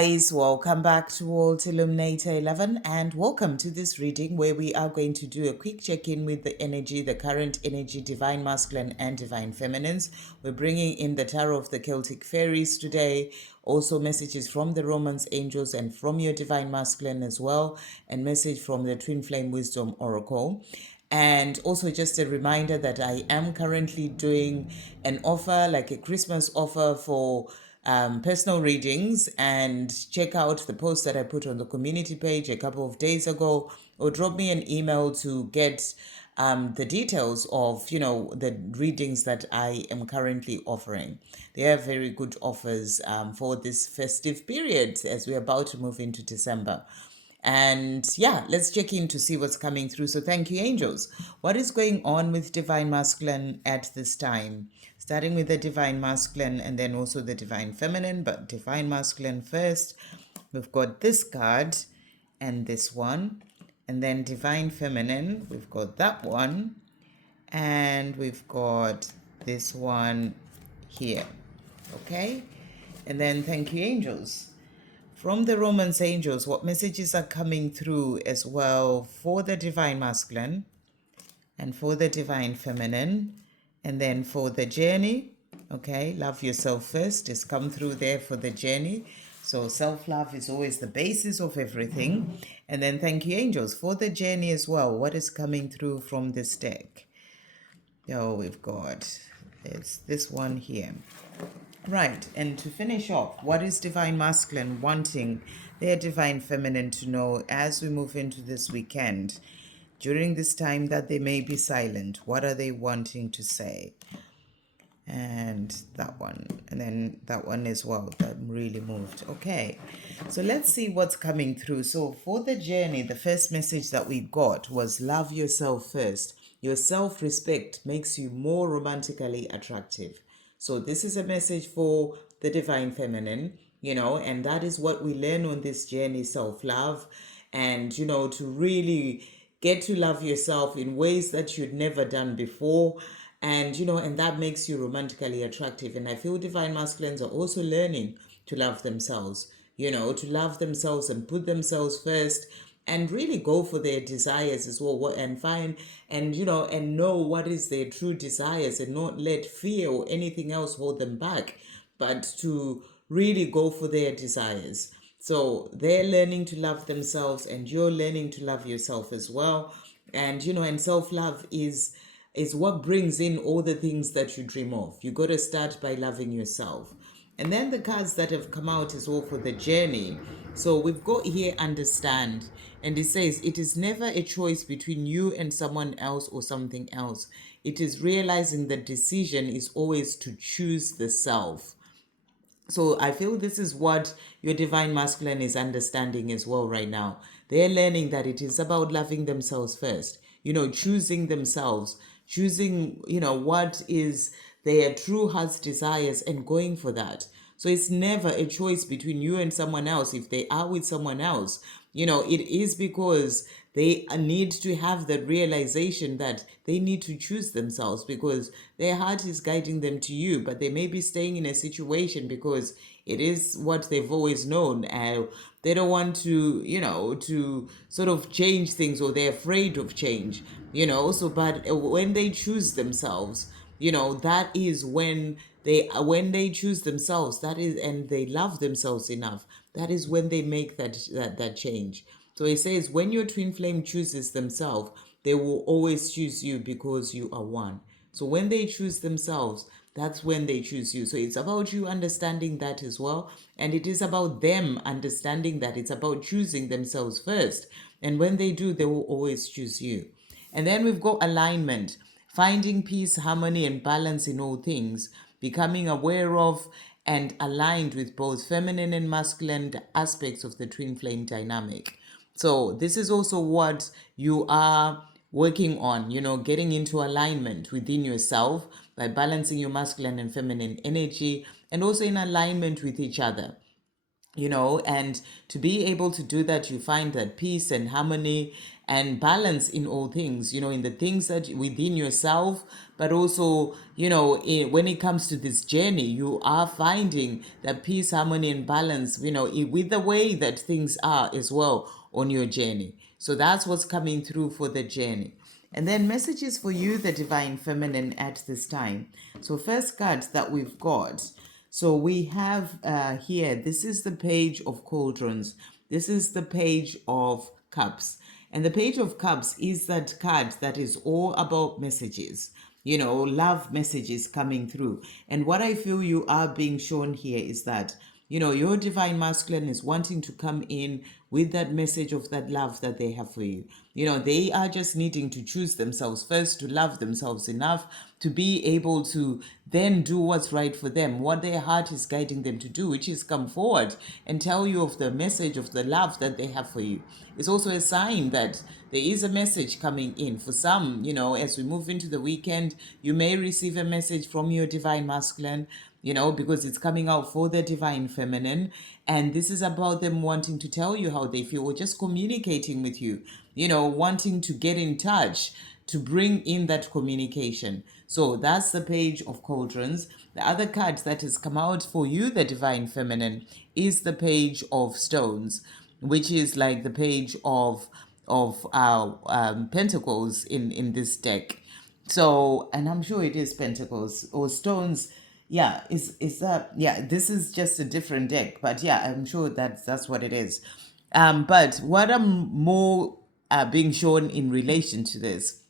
Guys, welcome back to Illuminator11 and welcome to this reading where we are going to do a quick check-in with the energy, the current energy, divine masculine and divine feminines. We're bringing in the tarot of the Celtic fairies today, also messages from the Romance angels and from your divine masculine as well, and message from the Twin Flame Wisdom Oracle. And also just a reminder that I am currently doing an offer, like a Christmas offer for personal readings, and check out the post that I put on the community page a couple of days ago, or drop me an email to get the details of, the readings that I am currently offering. They are very good offers for this festive period as we're about to move into December. And yeah, let's check in to see what's coming through. So thank you, angels. What is going on with divine masculine at this time? Starting with the divine masculine and then also the divine feminine, but divine masculine first. We've got this card and this one. And then divine feminine, we've got that one. And we've got this one here. Okay? And then thank you, angels. From the Romance angels, what messages are coming through as well for the divine masculine and for the divine feminine, and then for the journey? Okay, love yourself first is come through there for the journey. So self-love is always the basis of everything. And then thank you, angels, for the journey as well. What is coming through from this deck? Oh, we've got, it's this one here. Right, and to finish off, what is divine masculine wanting their divine feminine to know as we move into this weekend? During this time that they may be silent, what are they wanting to say? And that one, and then that one as well, that really moved. Okay, so let's see what's coming through. So for the journey, the first message that we got was love yourself first. Your self-respect makes you more romantically attractive. So this is a message for the divine feminine, and that is what we learn on this journey, self-love, and, to really get to love yourself in ways that you'd never done before. And, and that makes you romantically attractive. And I feel divine masculines are also learning to love themselves, to love themselves and put themselves first and really go for their desires as well, and find and and know what is their true desires, and not let fear or anything else hold them back, but to really go for their desires. So they're learning to love themselves and you're learning to love yourself as well. And and self-love is what brings in all the things that you dream of. You got to start by loving yourself. And then the cards that have come out is all for the journey. So we've got here understand. And it says it is never a choice between you and someone else or something else. It is realizing the decision is always to choose the self. So I feel this is what your divine masculine is understanding as well right now. They're learning that it is about loving themselves first, choosing themselves, choosing, what is their true heart's desires and going for that. So it's never a choice between you and someone else. If they are with someone else, it is because they need to have that realization that they need to choose themselves, because their heart is guiding them to you, but they may be staying in a situation because it is what they've always known. They don't want to, to sort of change things, or they're afraid of change, so, but when they choose themselves, that is when they choose themselves, that is, and they love themselves enough, that is when they make that change. So it says when your twin flame chooses themselves, they will always choose you because you are one. So when they choose themselves, that's when they choose you. So it's about you understanding that as well. And it is about them understanding that it's about choosing themselves first. And when they do, they will always choose you. And then we've got alignment, finding peace, harmony, and balance in all things, becoming aware of and aligned with both feminine and masculine aspects of the twin flame dynamic. So this is also what you are working on, getting into alignment within yourself by balancing your masculine and feminine energy, and also in alignment with each other. and to be able to do that, you find that peace and harmony and balance in all things, in the things that within yourself, but also, when it comes to this journey, you are finding that peace, harmony, and balance, with the way that things are as well on your journey. So that's what's coming through for the journey. And then messages for you, the divine feminine, at this time. So first card that we've got, so we have here, this is the page of cauldrons. This is the page of cups. And the page of cups is that card that is all about messages, love messages coming through. And what I feel you are being shown here is that, your divine masculine is wanting to come in with that message of that love that they have for you. They are just needing to choose themselves first, to love themselves enough to be able to then do what's right for them, what their heart is guiding them to do, which is come forward and tell you of the message of the love that they have for you. It's also a sign that there is a message coming in. For some, as we move into the weekend, you may receive a message from your divine masculine, because it's coming out for the divine feminine. And this is about them wanting to tell you how they feel, or just communicating with you, wanting to get in touch to bring in that communication. So that's the page of cauldrons. The other card that has come out for you, the divine feminine, is the page of stones, which is like the page of pentacles in this deck. So, and I'm sure it is pentacles or stones. Yeah, is that, yeah, this is just a different deck, but yeah, I'm sure that's what it is. But what I'm more being shown in relation to this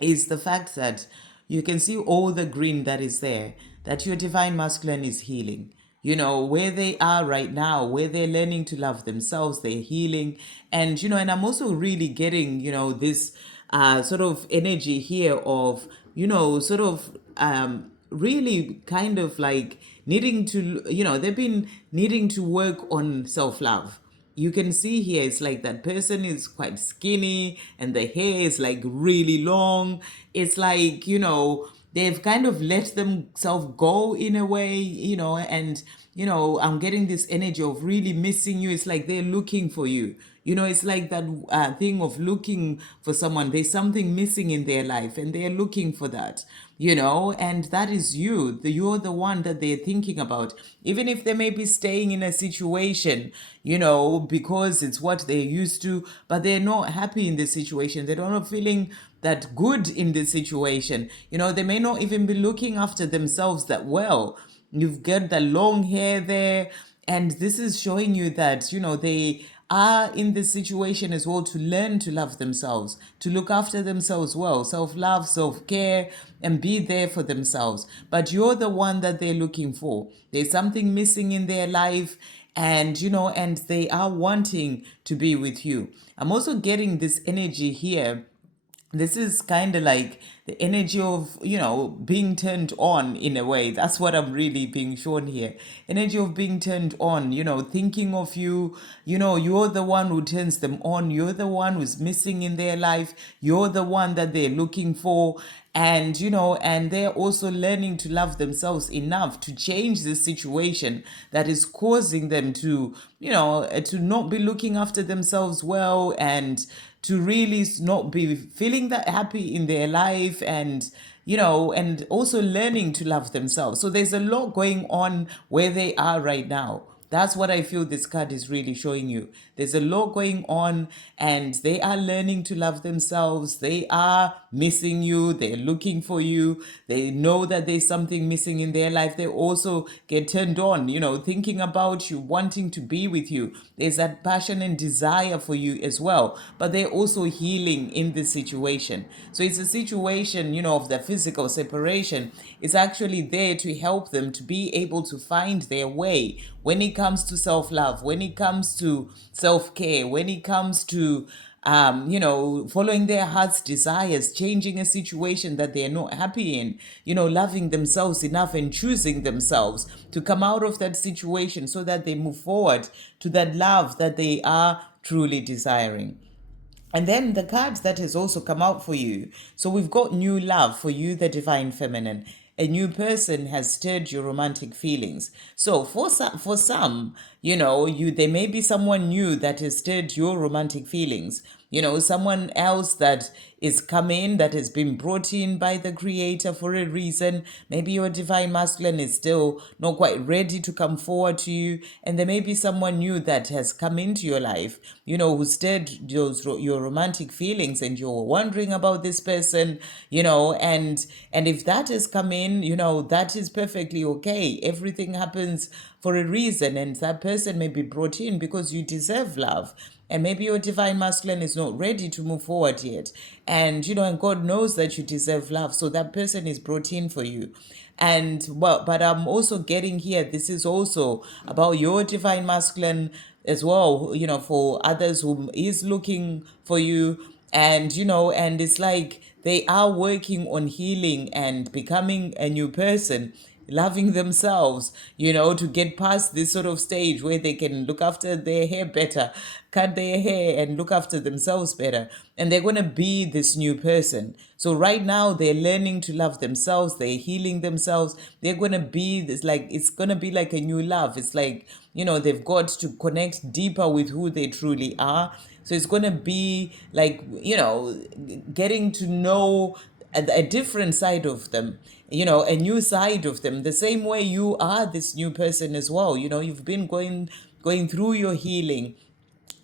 is the fact that you can see all the green that is there, that your divine masculine is healing. Where they are right now, where they're learning to love themselves, they're healing. And, and I'm also really getting, this sort of energy here of, sort of really kind of like needing to, they've been needing to work on self-love. You can see here, it's like that person is quite skinny and the hair is like really long. It's like, they've kind of let themselves go in a way, and, I'm getting this energy of really missing you. It's like they're looking for you. It's like that thing of looking for someone. There's something missing in their life and they're looking for that, and that is you. You're the one that they're thinking about. Even if they may be staying in a situation, because it's what they're used to, but they're not happy in the situation. They're not feeling that good in the situation. They may not even be looking after themselves that well. You've got the long hair there, and this is showing you that, they are in this situation as well to learn to love themselves, to look after themselves well, self-love, self-care, and be there for themselves. But you're the one that they're looking for. There's something missing in their life, and, and they are wanting to be with you. I'm also getting this energy here. This is kind of like the energy of, being turned on in a way. That's what I'm really being shown here. Energy of being turned on, thinking of you, you're the one who turns them on. You're the one who's missing in their life. You're the one that they're looking for. And, and they're also learning to love themselves enough to change the situation that is causing them to, to not be looking after themselves well, and to really not be feeling that happy in their life, and and also learning to love themselves. So there's a lot going on where they are right now. That's what I feel this card is really showing you. There's a lot going on, and they are learning to love themselves. They are missing you. They're looking for you. They know that there's something missing in their life. They also get turned on, thinking about you, wanting to be with you. There's that passion and desire for you as well. But they're also healing in this situation. So it's a situation, of the physical separation. It's actually there to help them to be able to find their way when it comes to self-love, when it comes to self-care, when it comes to following their heart's desires, changing a situation that they're not happy in, loving themselves enough and choosing themselves to come out of that situation so that they move forward to that love that they are truly desiring. And then the card that has also come out for you. So we've got new love for you, the divine feminine. a new person has stirred your romantic feelings. So for some, there may be someone new that has stirred your romantic feelings. Someone else that is coming, that has been brought in by the creator for a reason. Maybe your divine masculine is still not quite ready to come forward to you, and there may be someone new that has come into your life, who stirred your romantic feelings, and you're wondering about this person, and if that has come in, that is perfectly okay. Everything happens for a reason, and that person may be brought in because you deserve love. And maybe your divine masculine is not ready to move forward yet. And God knows that you deserve love. So that person is brought in for you. And but I'm also getting here, this is also about your divine masculine as well, for others who is looking for you. And it's like they are working on healing and becoming a new person, loving themselves, to get past this sort of stage where they can look after their hair better, cut their hair and look after themselves better. And they're going to be this new person. So right now they're learning to love themselves, they're healing themselves. They're going to be this, like, it's going to be like a new love. It's like, they've got to connect deeper with who they truly are. So it's going to be like, getting to know a different side of them, a new side of them, the same way you are this new person as well. You've been going through your healing,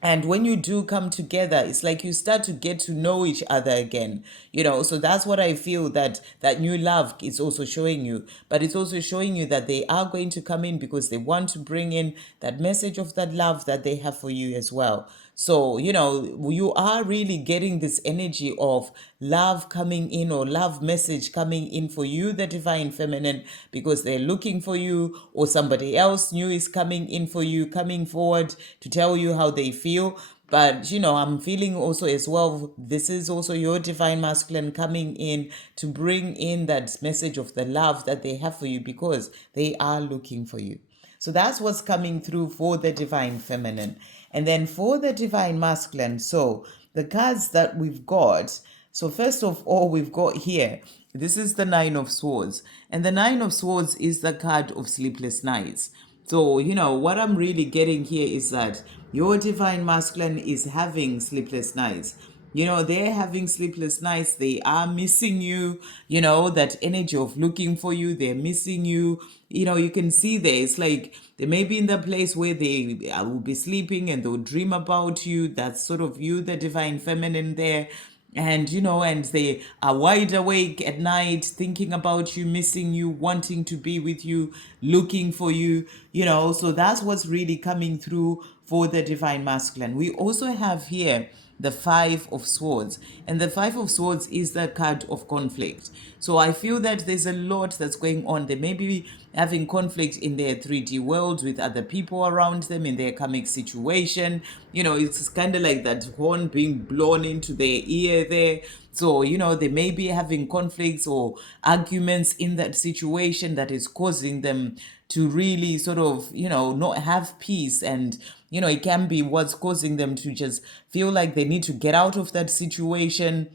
and when you do come together, it's like you start to get to know each other again. So that's what I feel that new love is also showing you. But it's also showing you that they are going to come in because they want to bring in that message of that love that they have for you as well. So, you are really getting this energy of love coming in, or love message coming in for you, the divine feminine, because they're looking for you, or somebody else new is coming in for you, coming forward to tell you how they feel. But I'm feeling also as well, this is also your divine masculine coming in to bring in that message of the love that they have for you, because they are looking for you. So that's what's coming through for the divine feminine. And then for the divine masculine, so the cards that we've got, so first of all, we've got here, this is the Nine of Swords. And the Nine of Swords is the card of sleepless nights. So, what I'm really getting here is that your divine masculine is having sleepless nights. They're having sleepless nights. They are missing you, that energy of looking for you. They're missing you. You can see there, it's like they may be in the place where they will be sleeping and they'll dream about you. That's sort of you, the divine feminine there. And they are wide awake at night, thinking about you, missing you, wanting to be with you, looking for you, so that's what's really coming through for the divine masculine. We also have here the Five of Swords, and the Five of Swords is the card of conflict. So I feel that there's a lot that's going on. They may be having conflict in their 3D world with other people around them, in their karmic situation. It's kind of like that horn being blown into their ear there. So, they may be having conflicts or arguments in that situation that is causing them to really sort of, not have peace. And, it can be what's causing them to just feel like they need to get out of that situation.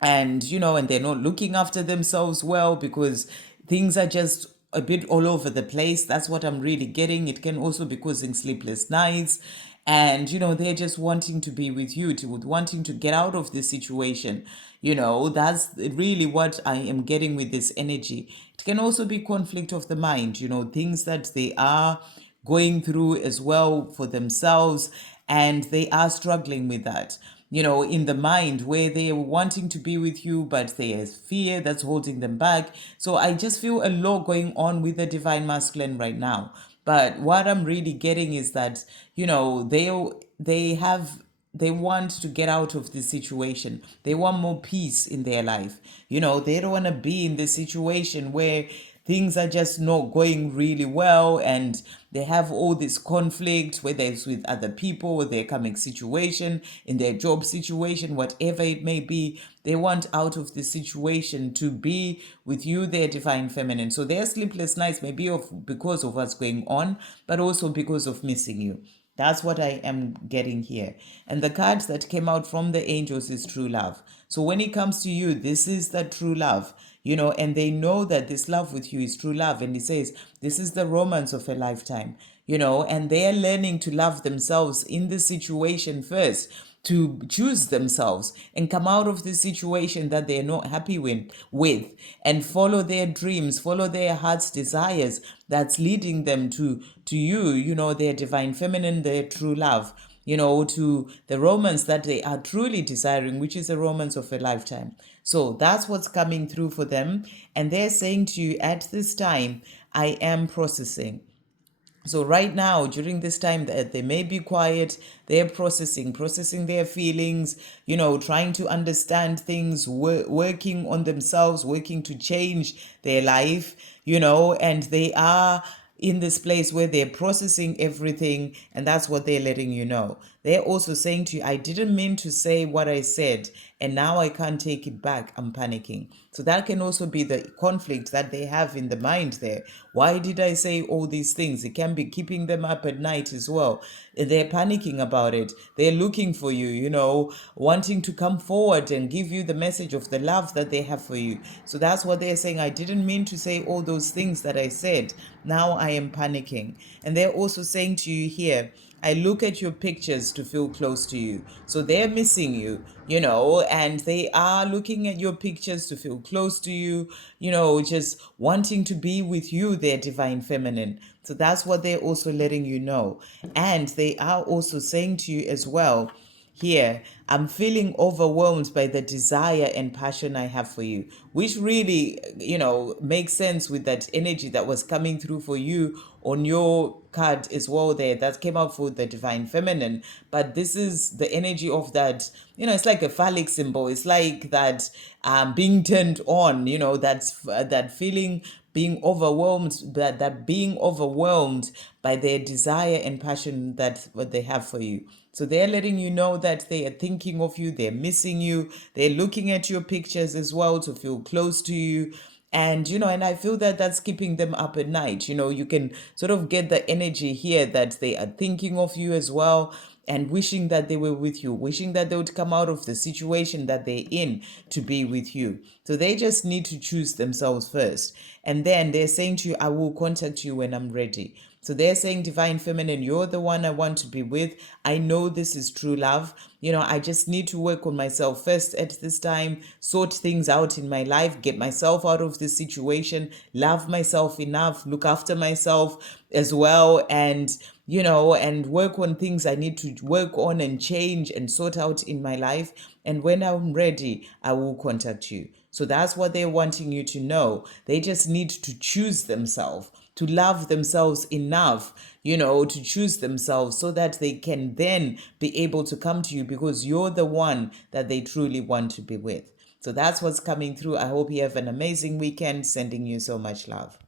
And they're not looking after themselves well because things are just a bit all over the place. That's what I'm really getting. It can also be causing sleepless nights. And they're just wanting to be with you, wanting to get out of this situation. That's really what I am getting with this energy. It can also be conflict of the mind, things that they are going through as well for themselves, and they are struggling with that, in the mind, where they are wanting to be with you, but there's fear that's holding them back. So I just feel a lot going on with the divine masculine right now. But what I'm really getting is that, they want to get out of this situation. They want more peace in their life. They don't want to be in this situation where things are just not going really well, and they have all this conflict, whether it's with other people, with their karmic situation, in their job situation, whatever it may be. They want out of this situation to be with you, their divine feminine. So their sleepless nights may be because of what's going on, but also because of missing you. That's what I am getting here. And the card that came out from the angels is true love. So when it comes to you, this is the true love, and they know that this love with you is true love. And he says, this is the romance of a lifetime, and they are learning to love themselves in this situation first, to choose themselves and come out of this situation that they're not happy with and follow their dreams, follow their heart's desires that's leading them to their divine feminine, their true love, to the romance that they are truly desiring, which is a romance of a lifetime. So that's what's coming through for them. And they're saying to you at this time, I am processing. So right now, during this time that they may be quiet, they're processing their feelings, trying to understand things, working on themselves, working to change their life, and they are in this place where they're processing everything, and that's what they're letting you know. They're also saying to you, I didn't mean to say what I said, and now I can't take it back. I'm panicking. So that can also be the conflict that they have in the mind there. Why did I say all these things? It can be keeping them up at night as well. They're panicking about it. They're looking for you, wanting to come forward and give you the message of the love that they have for you. So that's what they're saying. I didn't mean to say all those things that I said. Now I am panicking. And they're also saying to you here, I look at your pictures to feel close to you. So they're missing you, and they are looking at your pictures to feel close to you, just wanting to be with you, their divine feminine. So that's what they're also letting you know. And they are also saying to you as well, here, I'm feeling overwhelmed by the desire and passion I have for you, which really, makes sense with that energy that was coming through for you on your card as well there. That came out for the divine feminine. But this is the energy of that, it's like a phallic symbol. It's like that being turned on, that's that feeling, being overwhelmed, that being overwhelmed by their desire and passion that what they have for you. So they're letting you know that they are thinking of you, they're missing you, they're looking at your pictures as well to feel close to you. And, and I feel that that's keeping them up at night. You can sort of get the energy here that they are thinking of you as well and wishing that they were with you, wishing that they would come out of the situation that they're in to be with you. So they just need to choose themselves first. And then they're saying to you, I will contact you when I'm ready. So they're saying, divine feminine, you're the one I want to be with. I know this is true love. I just need to work on myself first at this time, sort things out in my life, get myself out of this situation, love myself enough, look after myself as well, and and work on things I need to work on and change and sort out in my life. And when I'm ready, I will contact you. So that's what they're wanting you to know. They just need to choose themselves, to love themselves enough, to choose themselves so that they can then be able to come to you because you're the one that they truly want to be with. So that's what's coming through. I hope you have an amazing weekend. Sending you so much love.